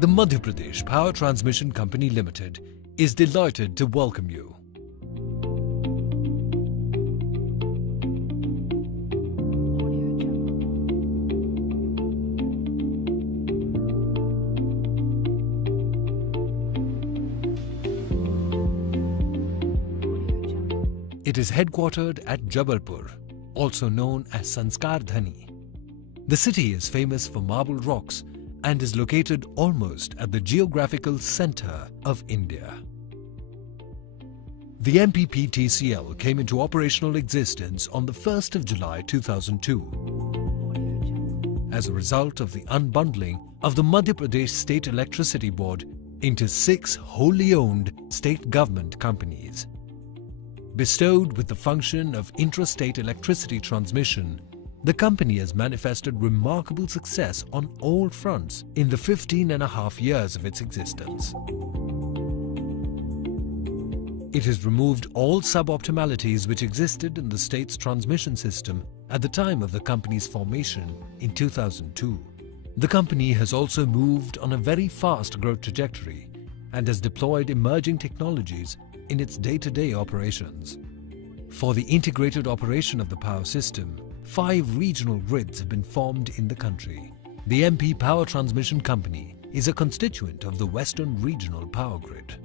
The Madhya Pradesh Power Transmission Company Limited is delighted to welcome you. It is headquartered at Jabalpur, also known as Sanskar Dhani. The city is famous for marble rocks and is located almost at the geographical center of India. The MPPTCL came into operational existence on the 1st of July 2002 as a result of the unbundling of the Madhya Pradesh State Electricity Board into 6 wholly owned state government companies. Bestowed with the function of intrastate electricity transmission, the company has manifested remarkable success on all fronts in the 15.5 years of its existence. It has removed all suboptimalities which existed in the state's transmission system at the time of the company's formation in 2002. The company has also moved on a very fast growth trajectory and has deployed emerging technologies in its day-to-day operations. For the integrated operation of the power system, 5 regional grids have been formed in the country. The MP Power Transmission Company is a constituent of the Western Regional Power Grid.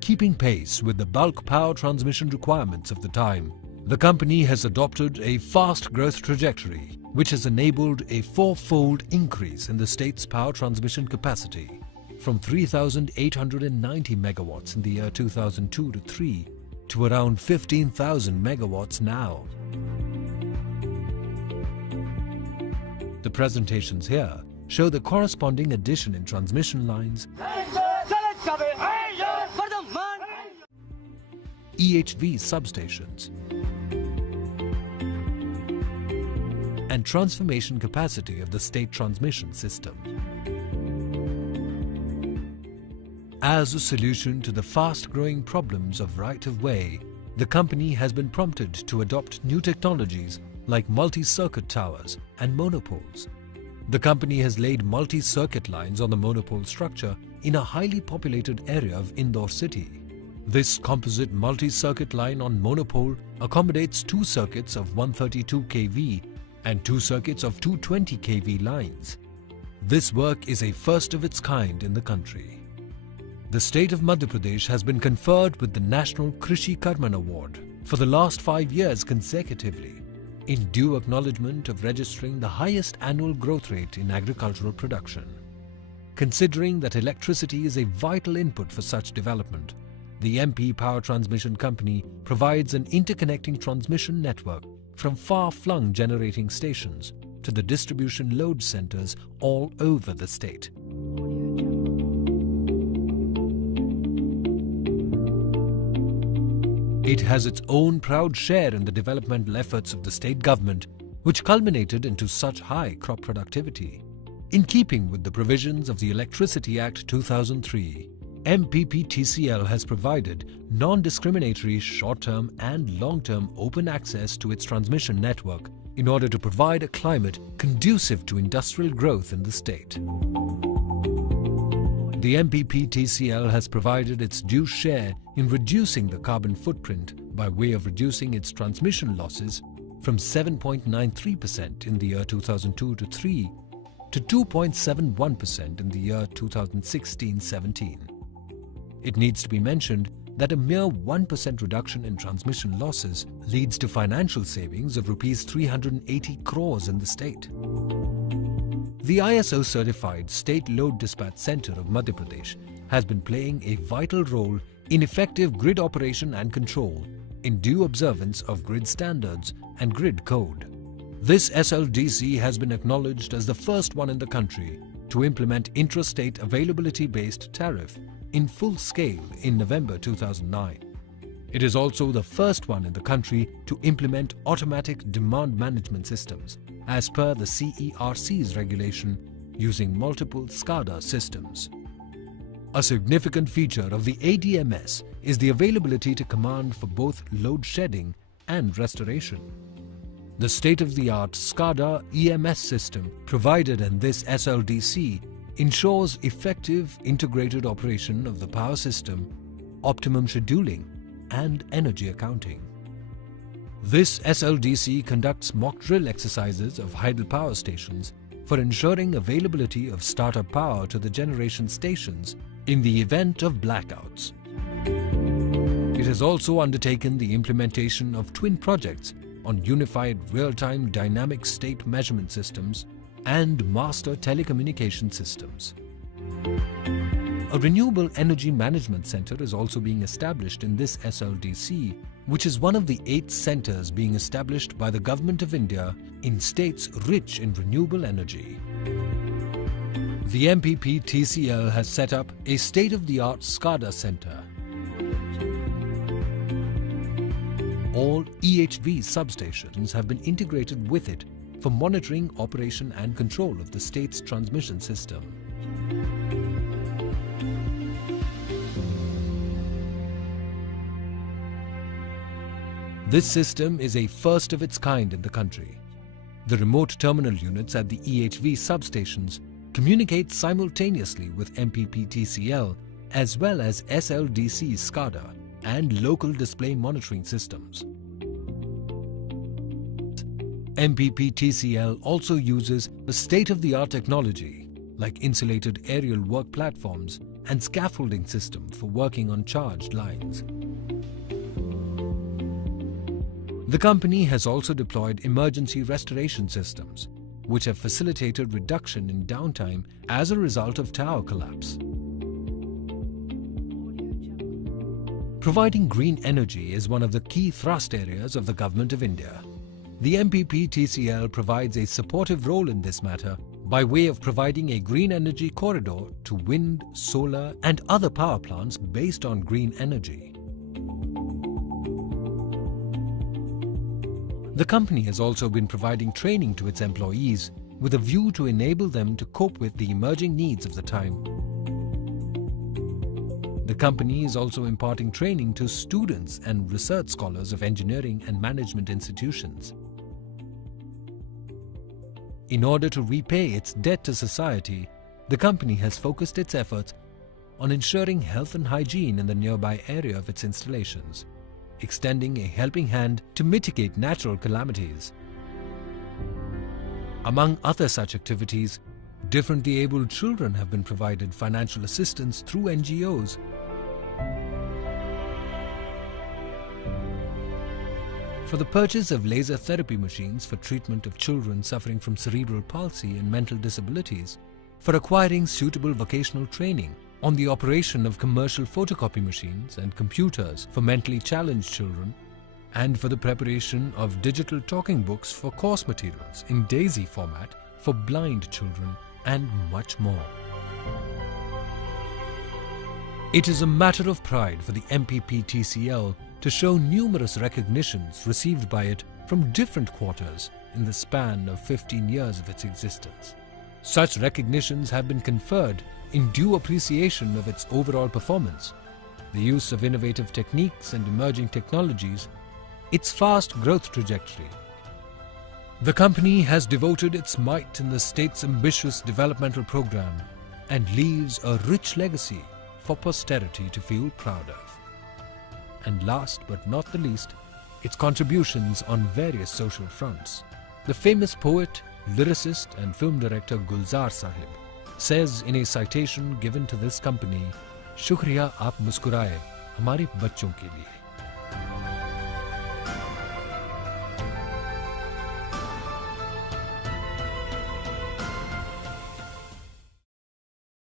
Keeping pace with the bulk power transmission requirements of the time, the company has adopted a fast growth trajectory which has enabled a 4-fold increase in the state's power transmission capacity from 3,890 megawatts in the year 2002-3 to around 15,000 megawatts now. The presentations here show the corresponding addition in transmission lines, EHV substations, and transformation capacity of the state transmission system. As a solution to the fast-growing problems of right-of-way, the company has been prompted to adopt new technologies like multi-circuit towers and monopoles. The company has laid multi-circuit lines on the monopole structure in a highly populated area of Indore city. This composite multi-circuit line on monopole accommodates 2 circuits of 132 kV and 2 circuits of 220 kV lines. This work is a first of its kind in the country. The state of Madhya Pradesh has been conferred with the National Krishi Karman Award for the last 5 years consecutively, in due acknowledgement of registering the highest annual growth rate in agricultural production. Considering that electricity is a vital input for such development, the MP Power Transmission Company provides an interconnecting transmission network from far-flung generating stations to the distribution load centers all over the state. It has its own proud share in the developmental efforts of the state government, which culminated into such high crop productivity. In keeping with the provisions of the Electricity Act 2003, MPPTCL has provided non-discriminatory short-term and long-term open access to its transmission network in order to provide a climate conducive to industrial growth in the state. The MPPTCL has provided its due share in reducing the carbon footprint by way of reducing its transmission losses from 7.93% in the year 2002-3 to 2.71% in the year 2016-17. It needs to be mentioned that a mere 1% reduction in transmission losses leads to financial savings of Rs 380 crores in the state. The ISO-certified State Load Dispatch Centre of Madhya Pradesh has been playing a vital role in effective grid operation and control in due observance of grid standards and grid code. This SLDC has been acknowledged as the first one in the country to implement intrastate availability-based tariff in full scale in November 2009. It is also the first one in the country to implement automatic demand management systems as per the CERC's regulation using multiple SCADA systems. A significant feature of the ADMS is the availability to command for both load shedding and restoration. The state-of-the-art SCADA EMS system provided in this SLDC ensures effective integrated operation of the power system, optimum scheduling and energy accounting. This SLDC conducts mock drill exercises of hydel power stations for ensuring availability of startup power to the generation stations in the event of blackouts. It has also undertaken the implementation of twin projects on unified real-time dynamic state measurement systems and master telecommunication systems. A renewable energy management center is also being established in this SLDC, which is one of the 8 centers being established by the Government of India in states rich in renewable energy. The MPP TCL has set up a state-of-the-art SCADA center. All EHV substations have been integrated with it for monitoring, operation and control of the state's transmission system. This system is a first of its kind in the country. The remote terminal units at the EHV substations communicate simultaneously with MPP TCL as well as SLDC SCADA and local display monitoring systems. MPP TCL also uses the state-of-the-art technology like insulated aerial work platforms and scaffolding system for working on charged lines. The company has also deployed emergency restoration systems, which have facilitated reduction in downtime as a result of tower collapse. Providing green energy is one of the key thrust areas of the Government of India. The MPP TCL provides a supportive role in this matter by way of providing a green energy corridor to wind, solar and other power plants based on green energy. The company has also been providing training to its employees with a view to enable them to cope with the emerging needs of the time. The company is also imparting training to students and research scholars of engineering and management institutions. In order to repay its debt to society, the company has focused its efforts on ensuring health and hygiene in the nearby area of its installations, extending a helping hand to mitigate natural calamities. Among other such activities, differently abled children have been provided financial assistance through NGOs. For the purchase of laser therapy machines for treatment of children suffering from cerebral palsy and mental disabilities, for acquiring suitable vocational training on the operation of commercial photocopy machines and computers for mentally challenged children, and for the preparation of digital talking books for course materials in DAISY format for blind children, and much more. It is a matter of pride for the MPP TCL to show numerous recognitions received by it from different quarters in the span of 15 years of its existence. Such recognitions have been conferred in due appreciation of its overall performance, the use of innovative techniques and emerging technologies, its fast growth trajectory. The company has devoted its might in the state's ambitious developmental program and leaves a rich legacy for posterity to feel proud of. And last but not the least, its contributions on various social fronts. The famous poet, lyricist and film director Gulzar Sahib says in a citation given to this company, "Shukriya aap muskuraye hamare bachchon ke liye."